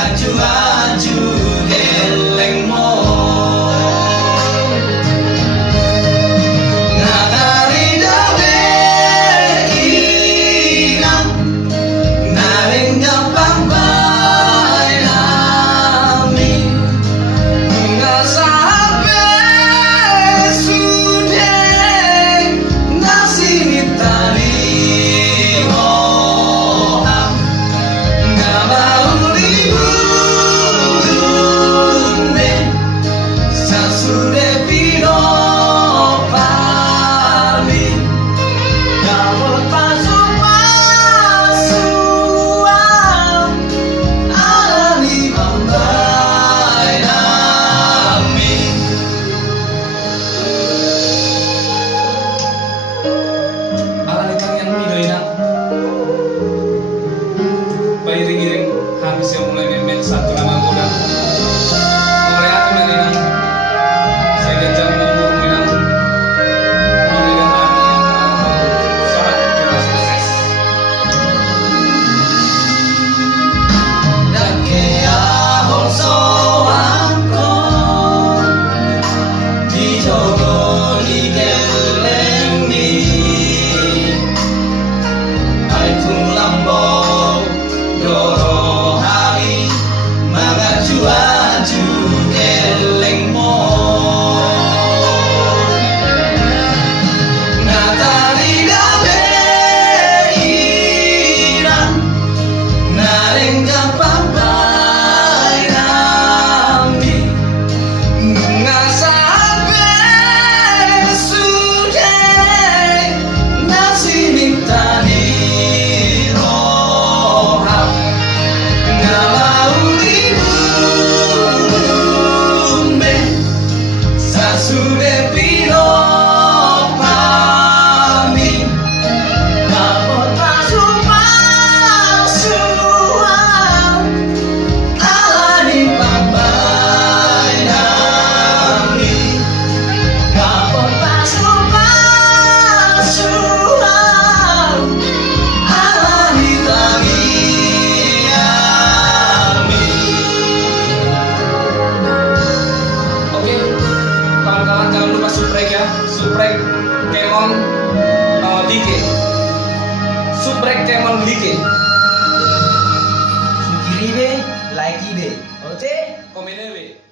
Aju-aju gelengmu nagari dawe inang naring gapambay namin ngasabe sude nasinitani moham ngabauli iring-iring habis yang mulai memet satu nama kuda mulai aku menang saya gajah umur menang mulai dan kami yang sholat juga sukses dake ahol soangko di jogo di geleng ni ay tumlambo Doro hari mengaju-aju gelengmu Natari gawe irang naring gapambay nami ngasabe sude nasinitani Sudah piro pami kapot masuk-masukan alani pambay nami kapot masuk-masukan alani tangi ami. Oke. Kawan-kawan jangan lupa subrek ya, subrek Kemon Like, subrek Kemon Like. Kiri deh, like deh, oke, komen deh.